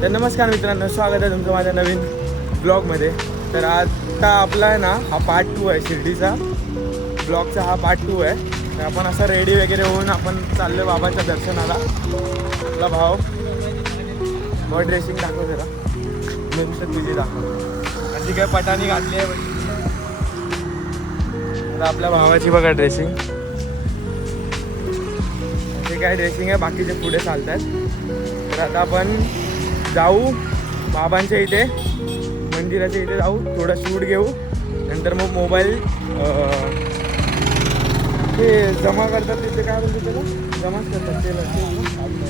तर नमस्कार मित्रांनो, स्वागत आहे तुमचं माझ्या नवीन ब्लॉगमध्ये. तर आता आपला आहे ना हा पार्ट 2 आहे, शिर्डीचा ब्लॉगचा हा पार्ट 2 आहे. तर आपण असं रेडी वगैरे होऊन आपण चाललो बाबांच्या दर्शनाला. आपला भाव मग ड्रेसिंग दाखव जरा, नंतर तुझी दाखव. अशी काय पटाणी घातली आहे तर आपल्या भावाची बघा ड्रेसिंग. अशी काय ड्रेसिंग आहे, बाकीचे पुढे चालत आहेत. तर आता आपण जाऊ बाबांच्या इथे, मंदिराच्या इथे जाऊ, थोडा शूट घेऊ. नंतर मग मोबाईल ते जमा करतात तिथे, काय बोलतो त्याला, जमाच करतात ते.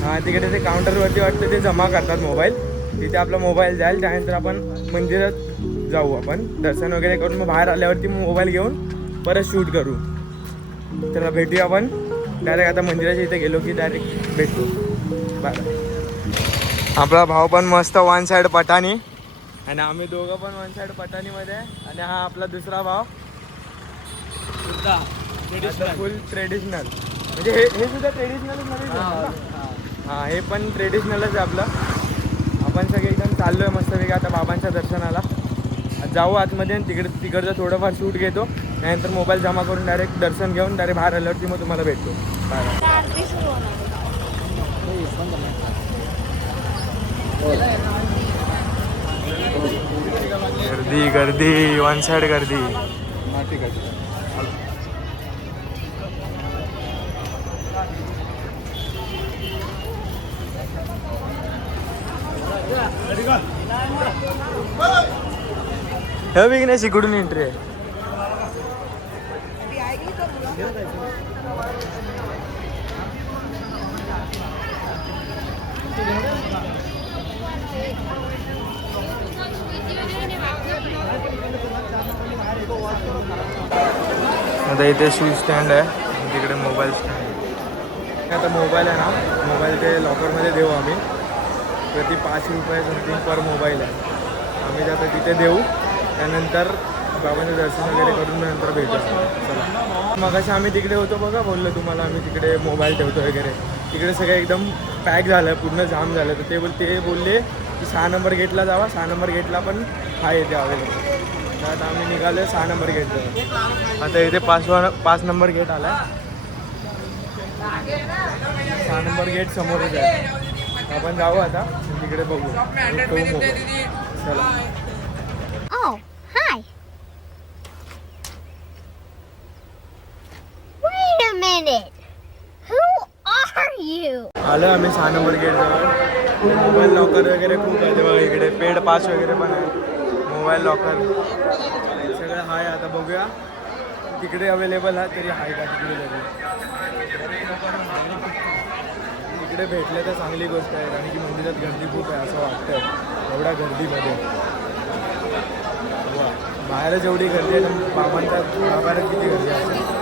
हां, तिकडे ते काउंटरवरती वाटतं ते जमा करतात मोबाईल. तिथे आपला मोबाईल जाईल. त्यानंतर आपण मंदिरात जाऊ, आपण दर्शन वगैरे करून मग बाहेर आल्यावरती मग मोबाईल घेऊन परत शूट करू. त्याला भेटूया आपण डायरेक्ट. आता मंदिराच्या इथे गेलो की डायरेक्ट भेटू. बाय. आपला भाव पण मस्त वन साईड पठाणी आणि आम्ही दोघं पण वन साईड पठाणीमध्ये. आणि हा आपला दुसरा भाव फुल ट्रेडिशनल, म्हणजे हे सुद्धा ट्रेडिशनलच मध्ये. हां, हे पण ट्रेडिशनलच आहे आपलं. आपण सगळे एकदम चाललो आहे मस्तपैकी आता बाबांच्या दर्शनाला. जाऊ आतमध्ये आणि तिकडचं थोडंफार शूट घेतो. त्यानंतर मोबाईल जमा करून डायरेक्ट दर्शन घेऊन डायरेक्ट बाहेर आल्यावरती मग तुम्हाला भेटतो. बाय. गर्दी गर्दी, वन साइड गर्दी. हे विघ्नेश इकडून एंट्री आहे. आता इथे शूज स्टँड आहे, तिकडे मोबाईल स्टँड आहे. आता मोबाईल आहे ना, मोबाईल ते लॉकरमध्ये देऊ आम्ही. प्रति 5 रुपये समथिंग पर मोबाईल आहे. आम्ही आता तिथे देऊ. त्यानंतर बाबांचं दर्शन वगैरे करून नंतर भेटू. चला. मग अशा आम्ही तिकडे होतो बघा, बोललो तुम्हाला आम्ही तिकडे मोबाईल ठेवतो वगैरे. तिकडे सगळं एकदम पॅक झालं, पूर्ण जाम झालं. तर ते बोलले की 6 नंबर गेटला जावा. 6 नंबर गेटला पण आहे इथे अवेलेबल. तर आता आम्ही निघालो 6 नंबर गेटला. आता इथे 5 नंबर गेट आला आहे. 6 नंबर गेट समोरच आहे. आपण जाऊ आता तिकडे बघू. चला. Oh, hi. Wait a minute. Who are you? आलो आम्ही 6 नंबर गेट जवळ. मोबाईल लॉकर वगैरे खूप आहे तेव्हा. इकडे पेड पास वगैरे पण आहे. मोबाईल लॉकर सगळं आहे. आता बघूया तिकडे अवेलेबल आहे तरी आहे का तिकडे जाऊ. इकडे भेटले तर चांगली गोष्ट आहे, कारण की मंदिरात गर्दी खूप आहे असं वाटतं. एवढ्या गर्दीमध्ये बाहेरच एवढी गर्दी आहे, बाबांच्या बाबाला किती गर्दी आहे.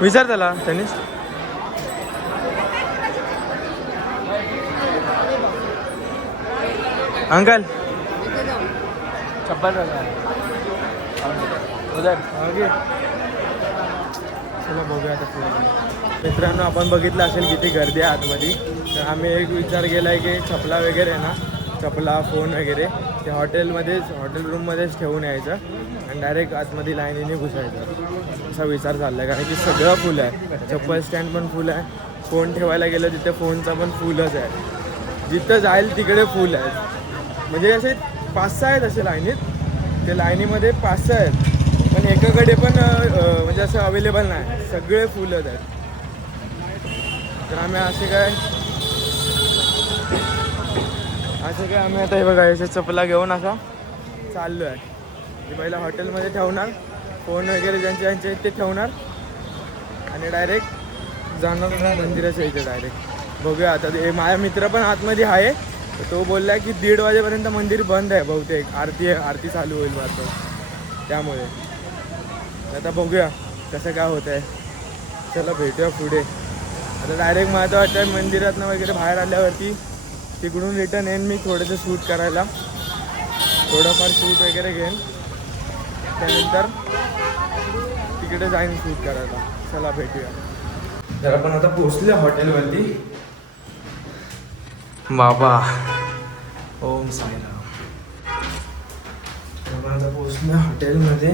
विचार त्याला त्यांनीच. अंकल चप्पल उधर आगे. चला बघूया आता. मित्रांनो, आपण बघितलं असेल किती गर्दी आहे आतमध्ये. तर आम्ही एक विचार केला आहे की चपला वगैरे ना, चपला फोन वगैरे ते हॉटेल रूममध्येच ठेवून यायचं आणि डायरेक्ट आतमध्ये लाईनीने घुसायचं, असा विचार चालला आहे. कारण की सगळं फुल आहे. चप्पल स्टँड पण फुल आहे. फोन ठेवायला गेलं तिथे फोनचा पण फुलच आहे. जिथं जाईल तिकडे फुल आहे. म्हणजे असे 5-6 आहेत असे लाईनीत. ते लाईनीमध्ये 5-6 आहेत, पण एकाकडे पण म्हणजे असं अवेलेबल नाही. सगळे फुलच आहेत. तर आम्ही आम्ही आता हे बघा याच्या चपला घेऊन असा चाललो आहे. ते पहिला हॉटेलमध्ये ठेवणार, फोन वगैरे ज्यांचे ते ठेवणार आणि डायरेक्ट जाणार मंदिराच्या इथे डायरेक्ट. बघूया आता. ते माझा मित्र पण आतमध्ये आहे. तो बोलला की 1:30 वाजेपर्यंत मंदिर बंद आहे बहुतेक. आरती चालू होईल वाटतं. त्यामुळे आता बघूया कसं काय होत आहे. चला भेटूया पुढे. आता डायरेक्ट मला तर वाटतं मंदिरातनं वगैरे बाहेर आल्यावरती तिकडून रिटर्न येईन मी थोडंसं शूट करायला. थोडंफार शूट वगैरे घेईन. त्यानंतर तिकडे जाईन शूट करायला. चला भेटूया. तर आपण आता पोहोचले हॉटेलवरती. बाबा ओम साईराम. आपण आता पोहोचलो हॉटेलमध्ये.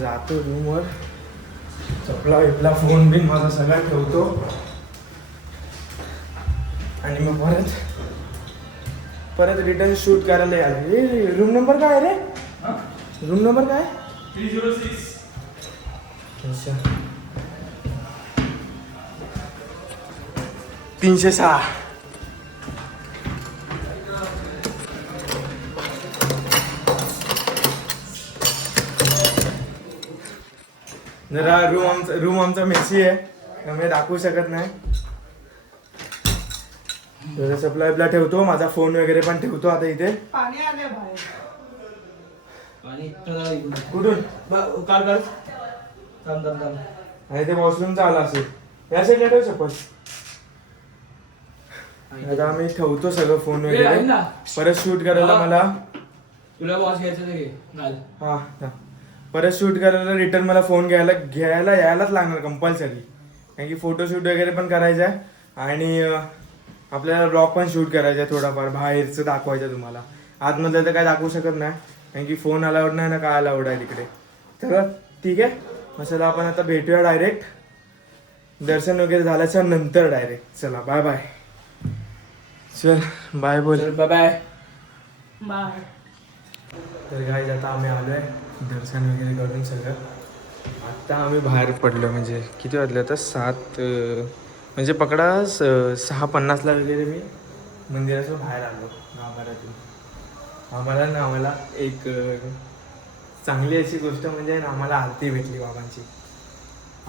जातो रूमवर. चपला विपला फोन बिन माझा सगळा ठेवतो आणि मग परत रिटर्न शूट करायला यायला. रूम नंबर काय रे? रूम नंबर काय? 306. अच्छा 306. जरा रूम आमचा मेसी आहे त्यामुळे दाखवू शकत नाही. जरा सप्लायला ठेवतो. माझा फोन वगैरे पण ठेवतो आता इथे. पाणी आले बाहेर. कुठून? काल आणि ते वॉशरूमचा आला असेल. या साईडला ठेव शपथ. आता आम्ही ठेवतो सगळं फोन वगैरे. परत शूट करायला मला तुला वॉच घ्यायचं ते घाल. हा परत शूट करायला रिटर्न मला फोन घ्यायला यायलाच लागणार कंपल्सरी. कारण की फोटोशूट वगैरे पण करायचं आहे आणि आपल्याला ब्लॉग पण शूट करायचा आहे. थोडाफार बाहेरचं दाखवायचं तुम्हाला. आतमधलं तर काय दाखवू शकत नाही कारण की फोन अलाउड नाही ना काय अलाउड आहे तिकडे. तर ठीक आहे मग चला आपण आता भेटूया डायरेक्ट. दर्शन वगैरे झाल्याच्या नंतर डायरेक्ट. चला बाय बाय. चल बाय बोल. Bye bye bye. तर काय आता आम्ही आलोय दर्शन वगैरे करून सगळं. आत्ता आम्ही बाहेर पडलो. म्हणजे किती वाजले आता 7 म्हणजे पकडा 6:50ला वगैरे मी मंदिराच्या बाहेर आलो गाभाऱ्यातून. आम्हाला एक चांगली अशी गोष्ट म्हणजे आम्हाला आरती भेटली बाबांची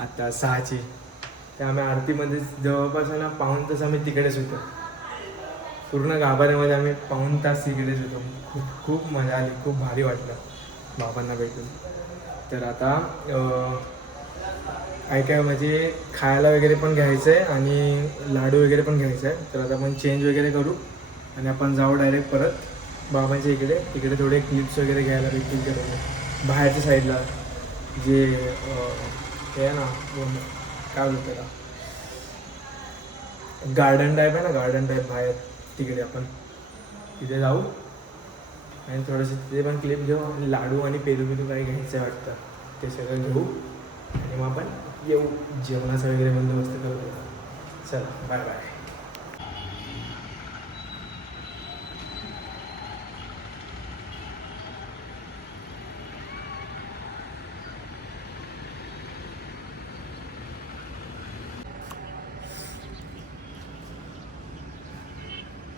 आता 6ची. त्यामुळे आरतीमध्ये जवळपास ना पाऊण तास आम्ही तिकडेच होतो. पूर्ण गाभाऱ्यामध्ये आम्ही पाऊण तास तिकडेच होतो. खूप मजा आली. खूप भारी वाटलं बाबांना भेटून. तर आता काय म्हणजे खायला वगैरे पण घ्यायचं आहे आणि लाडू वगैरे पण घ्यायचं आहे. तर आता आपण चेंज वगैरे करू आणि आपण जाऊ डायरेक्ट परत बाबांच्या इकडे. तिकडे थोडे क्लिप्स वगैरे घ्यायला भेटतील ते बाहेरच्या साईडला जे हे आहे ना काय बोलतो त्याला गार्डन टाईप आहे ना. गार्डन टाईप बाहेर तिकडे आपण तिथे जाऊ आणि थोडंसं तिथे पण क्लिप घेऊ. लाडू आणि पेरू काही घ्यायचं आहे वाटतं ते सगळं घेऊ आणि मग आपण येऊ. जेवणाचा वगैरे बंदोबस्त करू. चला bye bye.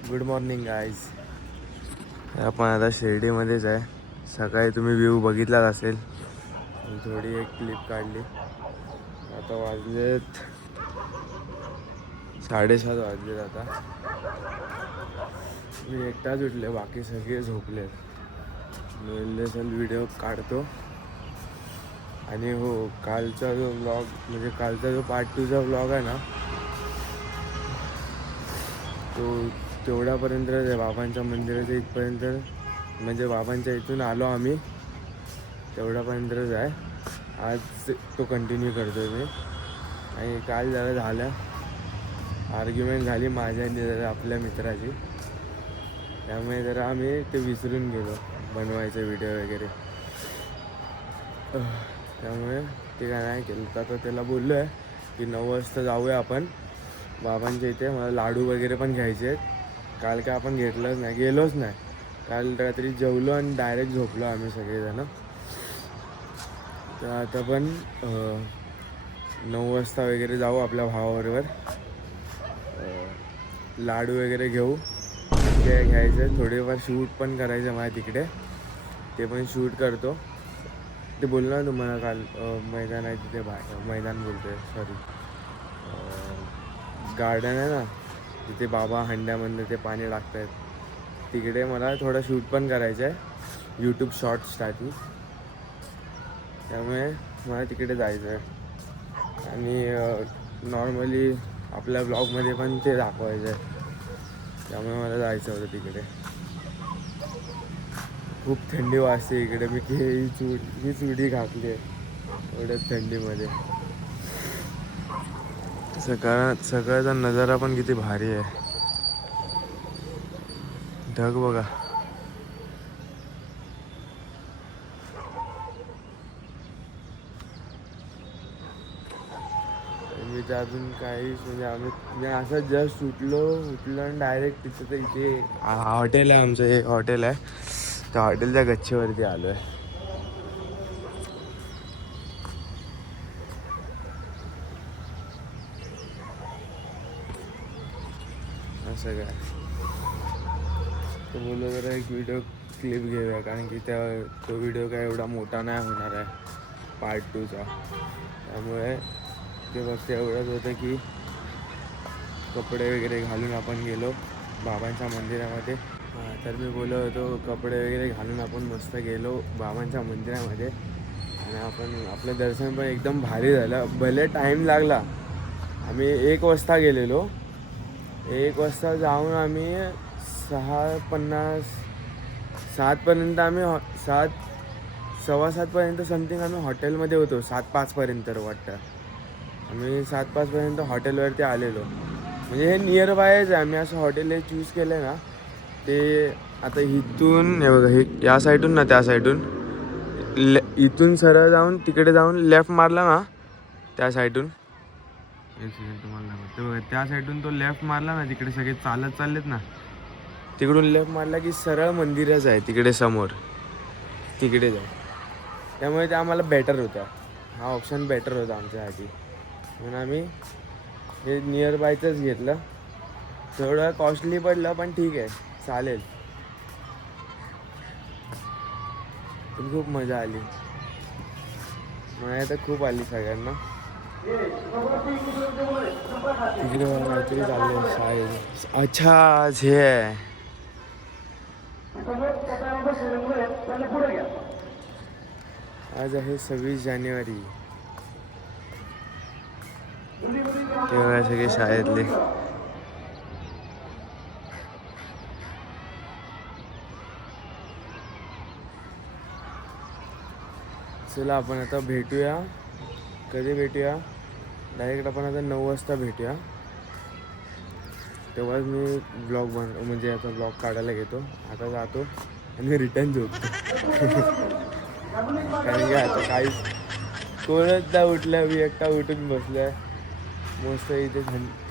Good morning guys. आपण आता शिर्डीमध्येच आहे. सकाळी तुम्ही व्ह्यू बघितलाच असेल. थोडी एक क्लिप काढली. आता वाजलेत 7:30 वाजलेत. आता मी एकटाच उठले बाकी सगळे झोपलेत. मी चल व्हिडिओ काढतो. आणि हो कालचा जो व्लॉग म्हणजे कालचा जो पार्ट 2चा व्लॉग आहे ना तो तेवढ्यापर्यंत आहे. बाबांच्या मंदिराच्या इथपर्यंत म्हणजे बाबांच्या इथून आलो आम्ही तेवढ्यापर्यंतच आहे. आज तो कंटिन्यू करतो आहे मी. आणि काल जरा झालं आर्ग्युमेंट झाली माझ्या आणि जरा आपल्या मित्राची. त्यामुळे जरा आम्ही ते विसरून गेलो बनवायचे व्हिडिओ वगैरे. त्यामुळे ते काय नाही केलं. तर आता त्याला बोललो आहे की 9 वाजता जाऊया आपण बाबांच्या इथे. मला लाडू वगैरे पण घ्यायचे आहेत. काल काय आपण घेतलंच नाही गेलोच नाही. काल रात्री जेवलो आणि डायरेक्ट झोपलो आम्ही सगळेजण. तर आता पण 9 वाजता वगैरे जाऊ आपल्या भावाबरोबर. लाडू वगैरे घेऊ. ते घ्यायचं. थोडेफार शूट पण करायचं माझ्या तिकडे. ते पण शूट करतो. ते बोललो ना तुम्हाला काल मैदान आहे तिथे मैदान बोलतो आहे सॉरी गार्डन आहे ना तिथे बाबा हंड्यामधनं ते पाणी टाकत आहेत. तिकडे मला थोडं शूट पण करायचं आहे यूट्यूब शॉर्ट्ससाठी. त्यामुळे मला तिकडे जायचं आहे आणि नॉर्मली आपल्या ब्लॉगमध्ये पण ते दाखवायचं आहे. त्यामुळे मला जायचं होतं तिकडे. खूप थंडी वाजते इकडे. मी ही चुडी घातली आहे एवढ्याच थंडीमध्ये. सकाळचा नजारा पण किती भारी आहे. ढग बघा. मी तर अजून काहीच म्हणजे मी असं जस्ट उठलो आणि डायरेक्ट तिथं तर इथे हॉटेल आहे आमचं, एक हॉटेल आहे, त्या हॉटेलच्या गच्चीवरती आलो आहे. असं काय तर बोललो जरा एक व्हिडिओ क्लिप घेऊया, कारण की तो व्हिडिओ काय एवढा मोठा नाही होणार आहे पार्ट 2चा. त्यामुळे ते फक्त एवढंच होतं की कपडे वगैरे घालून आपण गेलो बाबांच्या मंदिरामध्ये. तर मी बोललो होतो कपडे वगैरे घालून आपण मस्त गेलो बाबांच्या मंदिरामध्ये आणि आपलं दर्शन पण एकदम भारी झालं. भले टाईम लागला, आम्ही 1 वाजता गेलेलो. 1 वाजता जाऊन आम्ही 6:50 7पर्यंत आम्ही 7:15 समथिंग आम्ही हॉटेलमध्ये होतो. 7:05 वाटतं आम्ही 7:05 हॉटेलवरती आलेलो. म्हणजे हे नियर बायच आहे. आम्ही असं हॉटेल हे चूज केलं ना, ते आता इथून हे बघा, हे या साईडून ना त्या साईडून इथून सरळ जाऊन तिकडे जाऊन लेफ्ट मारला ना त्या साईडून, तुम्हाला बघा त्या साईडून तो लेफ्ट मारला ना, तिकडे सगळे चालत चाललेत ना, तिकडून लेफ्ट मारला की सरळ मंदिरच आहे तिकडे समोर, तिकडे जाऊ. त्यामुळे ते आम्हाला बेटर होता, हा ऑप्शन बेटर होता आमच्यासाठी. म्हणून आम्ही हे नियर बायचंच घेतलं. थोडं कॉस्टली पडलं पण ठीक आहे, चालेल. पण खूप मजा आली, मला तर खूप आली सगळ्यांना. तिकडे काहीतरी चाललंय शाळेत. अच्छा हे आहे, आज आहे 26 जानेवारी. तेव्हा सगळे शाळेतले. चला आपण आता भेटूया. कधी भेटूया? डायरेक्ट आपण आता 9 वाजता भेटूया. तेव्हाच मी म्हणजे आता ब्लॉग काढायला घेतो. आता जातो आणि रिटर्न झोपतो. कारण की आता काहीच कोणच नाही उठलं, मी एकटा उठून बसलोय मस्त. इथे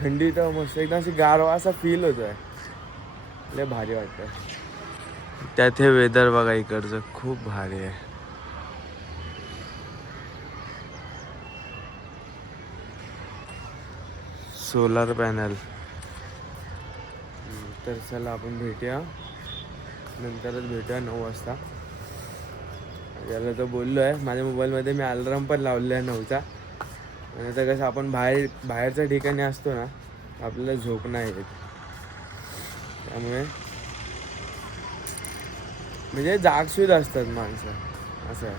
थंडी तर मस्त एकदम अशी गारवा असा फील होतोय, लय भारी वाटतं. त्यात हे वेदर बघा इकडचं खूप भारी आहे. Solar panel. तर चला आपण भेटूया, नंतरच भेटूया 9 वाजता. याला तर बोललो आहे, माझ्या मोबाईलमध्ये मी अलार्म पण लावलेला आहे 9चा. आणि आता कसं आपण बाहेरच्या ठिकाणी असतो ना, आपल्याला झोप नाही येत. त्यामुळे म्हणजे जागसूद असतात माणसं, असं आहे.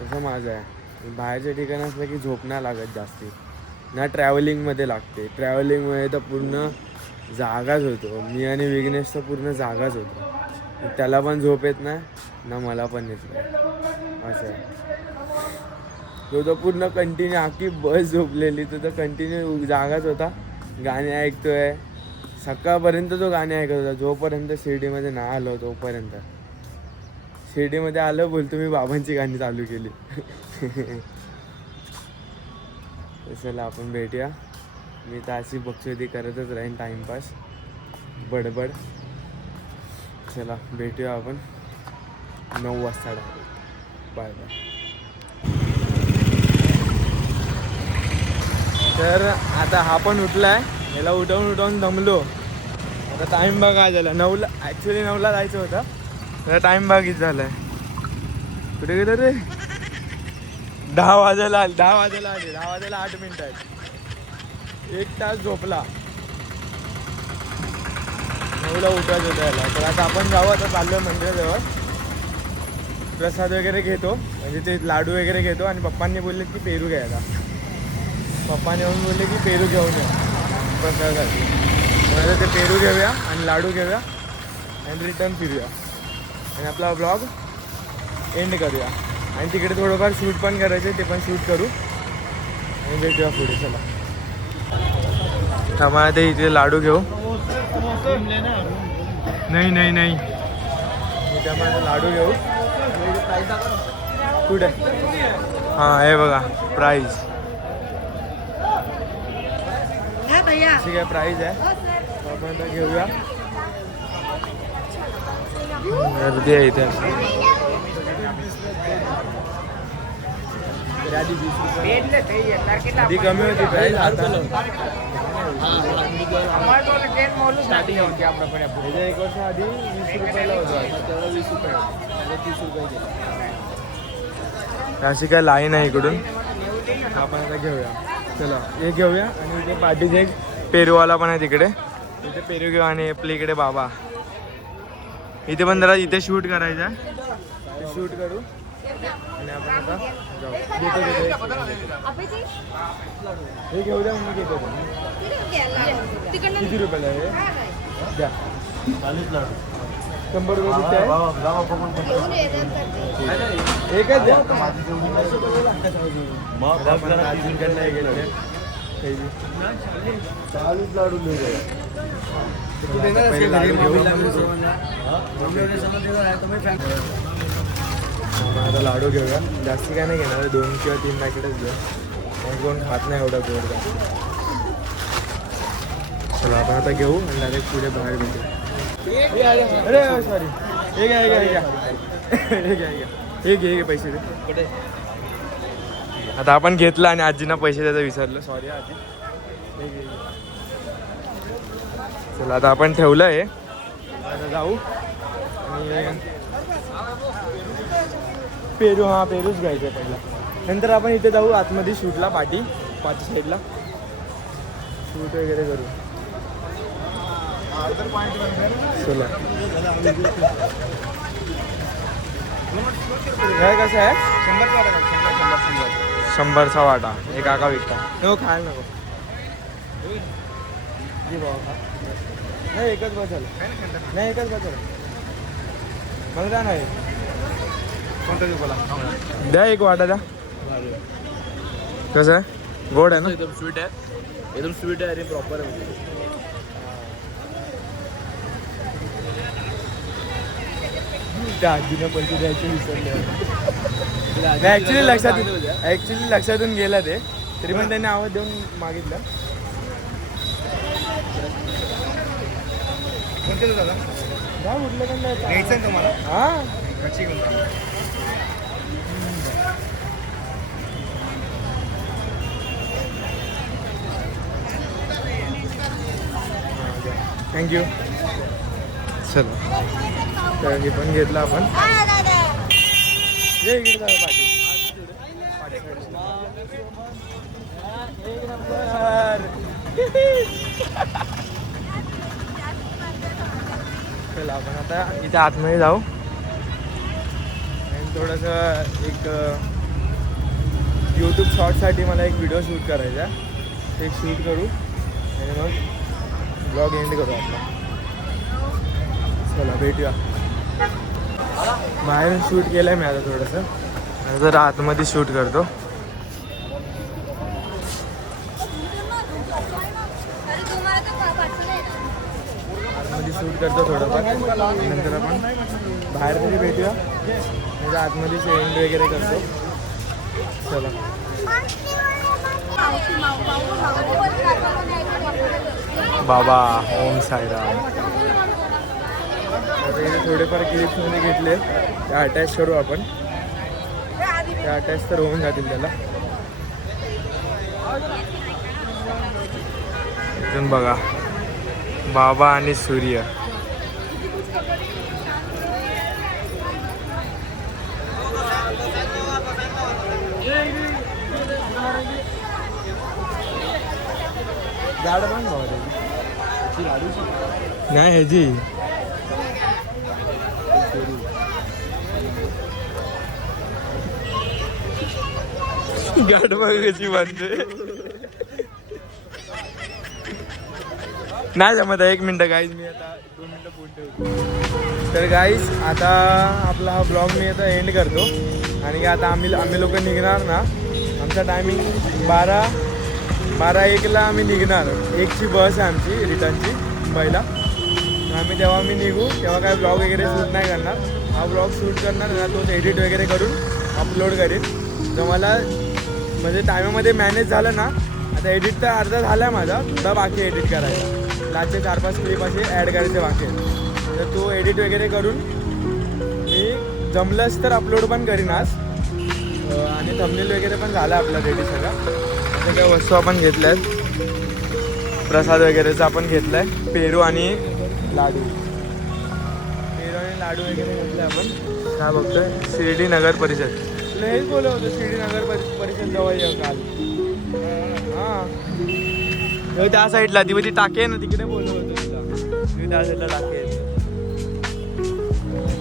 तसं माझं आहे, बाहेरच्या ठिकाणी असलं की झोप नाही लागत जास्ती ना. ट्रॅव्हलिंगमध्ये लागते, ट्रॅव्हलिंगमध्ये तर पूर्ण जागाच होतो. मी आणि विघ्नेश तर पूर्ण जागाच होतो. त्याला पण झोप येत नाही ना, मला पण येत नाही, असं आहे. तो पूर्ण कंटिन्यू अख्खी बस झोपलेली, तो कंटिन्यू जागाच होता, गाणे ऐकतोय. सकाळपर्यंत तो गाणे ऐकत होता, जोपर्यंत शिर्डीमध्ये नाही आलो तोपर्यंत. शिर्डीमध्ये आलं बोलतो मी बाबांची गाणी चालू केली. चला आपण भेटूया. मी तर अशी बक्षुदी करतच राहीन, टाइमपास, बडबड. चला भेटूया आपण 9 वाजता डायरेक्ट. Bye bye. तर आता हा पण उठलाय, याला उठवून दमलो. आता टाईम बघा काय झाला, 9ला ॲक्च्युली 9ला जायचं होतं. आता टाईम बघित झालाय. कुठे गेलं रे? 10 वाजायला आले, 10 वाजायला 8 मिनिटं आहेत. 1 तास झोपला. 9ला उठायचं होतं याला. तर आता आपण जाऊ, आता चाललो मंदिराजवळ, प्रसाद वगैरे घेतो, म्हणजे ते लाडू वगैरे घेतो. आणि पप्पांनी बोलले की पेरू घ्यायला, पप्पाने येऊन बोलले की पेरू घेऊन या प्रसादासाठी. मला ते पेरू घेऊया आणि लाडू घेऊया आणि रिटर्न फिरूया आणि आपला ब्लॉग एंड करूया. आणि तिकडे थोडंफार शूट पण करायचं आहे, ते पण शूट करू आणि भेटूया पुढे. चला थांबा ते इथे लाडू घेऊ. नाही नाही नाही त्यामुळे लाडू घेऊ. कुठे हां हे बघा प्राईज, अशी काय प्राईज आहे. आपण आता घेऊया. गर्दी आहे इथे आधी कमी होती प्राईज, आता स्टार्टिंग होती आपल्याकडे त्याच्या 1 वर्ष आधी 20 रुपयाला होतं. तेवढं 20 रुपये 30 रुपये. अशी काय लाईन आहे इकडून. आपण आता घेऊया. चला हे घेऊया आणि इथे पाठीचे एक पेरूवाला पण आहे तिकडे. इथे पेरू घेऊ आणि आपल्या इकडे बाबा. इथे पण जरा इथे शूट करायचं आहे, शूट करू आणि आपण आता जाऊ. घेतो हे घेऊ द्या मी घेतो. किती रुपयाला आहे द्या? 100 रुपये किती आहे? एकच द्या. आपण दाजींकडनं हे घेतले. 40 लाडू पहिले लाडू घेऊ. आता लाडू घेऊया. जास्ती काय नाही घेणार, 2 किंवा 3 पॅकेटच घेऊ. कोण खात नाही एवढा गोड. चला आपण आता घेऊ आणि डायरेक्ट पुढे बाहेर भेटू. अरे सॉरी हे घ्या हे घ्या हे घ्या हे घ्या हे घे पैसे दे. आता आपण घेतला आणि आजींना पैसे द्यायचं विसरलं. सॉरी आजी. हे घे. चला आता आपण ठेवलं आहे. आता जाऊ आणि पेरू, हां पेरूच घ्यायचं आहे पहिला. नंतर आपण इथे जाऊ आतमध्ये शूटला, पाठच्या साईडला शूट वगैरे करू. चला काय कसं आहे? 100चा वाटा. हे काका विकता. नको खायला नको. नाही एकच बसेल. नाही एकच बसेल. मला द्या नाही. कोणता देऊ बोला? द्या एक वाटा द्या. कसं आहे? गोड आहे ना? एकदम स्वीट आहे, एकदम स्वीट आहे आणि प्रॉपर आहे. त्या आजीनं पैसे द्यायचे विसरले. ॲक्च्युली लक्षातून गेलं ते, तरी पण त्यांनी आवाज देऊन मागितलं. काय उठलं का नाही तुम्हाला? हां थँक्यू. चला तर हे पण घेतलं आपण. ये इकडे जाऊ पाठी. एक नंबर. चला आपण आता इथे आतमध्ये जाऊ आणि थोडंसं एक यूट्यूब शॉर्टसाठी मला एक व्हिडिओ शूट करायचा. ते शूट करू आणि मग ब्लॉग एंड करू आपला. चला भेटूया. बाहेरून शूट केलं आहे मी आता थोडंसं, जरा आतमध्ये शूट करतो. आतमध्ये शूट करतो थोडंफार, नंतर आपण बाहेर तरी भेटूया. म्हणजे आतमध्ये एंड वगैरे करतो. चला बाबा ओम साईराम. थोडेफार क्लिप्समध्ये घेतले ते अटॅच करू आपण. ते अटॅच तर होऊन जातील त्याला. इथून बघा बाबा आणि सूर्य. नाही ह्याची गाठ बघायची बांधते. नाही जमत. 1 मिनटं गाईज, मी आता 2 मिनटं फोन ठेवतो. तर गाईज आता आपला हा ब्लॉग मी आता एंड करतो आणि की आता आम्ही लोक निघणार ना, आमचा टायमिंग 12:01ला आम्ही निघणार. 1ची बस आहे आमची रिटर्नची मुंबईला. तर आम्ही जेव्हा निघू तेव्हा काय ब्लॉग वगैरे शूट नाही करणार. हा ब्लॉग शूट करणार ना, तोच एडिट वगैरे करून अपलोड करेन. तर मला म्हणजे टायमामध्ये मॅनेज झालं ना. आता एडिट तर अर्धा झाला आहे माझा, थोडा बाकी एडिट करायचा. लास्टचे 4-5 क्लिप असे ॲड करायचे बाकी आहेत. तर तो एडिट वगैरे करून मी जमलंच तर अपलोड पण करीन आज. आणि थंबनेल वगैरे पण झाला आपला रेडी सगळं. सगळ्या वस्तू आपण घेतल्या आहेत. प्रसाद वगैरेचा आपण घेतला आहे. पेरू आणि लाडू वगैरे घेतले आपण. काय बघतोय शिर्डी नगर परिषद. तुला हेच बोलत होतं शिर्डी नगर परिषद जवळ ये काल. हां त्या साईडला ती टाकी आहे ना, तिकडे बोलत होतो तुला. त्या साईडला टाकी आहे.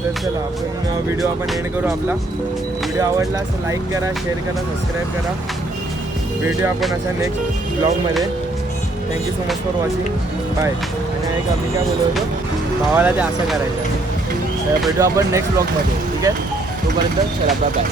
तर चला आपण व्हिडिओ एंड करू आपला. व्हिडिओ आवडला असं लाईक करा, शेअर करा, सबस्क्राईब करा. भेटूया आपण असा नेक्स्ट ब्लॉगमध्ये. Thank you so much for watching. Bye. आणि एक आम्ही काय बोलत होतो, भावाला ते असं करायचं. तर भेटू आपण नेक्स्ट ब्लॉगमध्ये. ठीक आहे, तोपर्यंत चला बाय.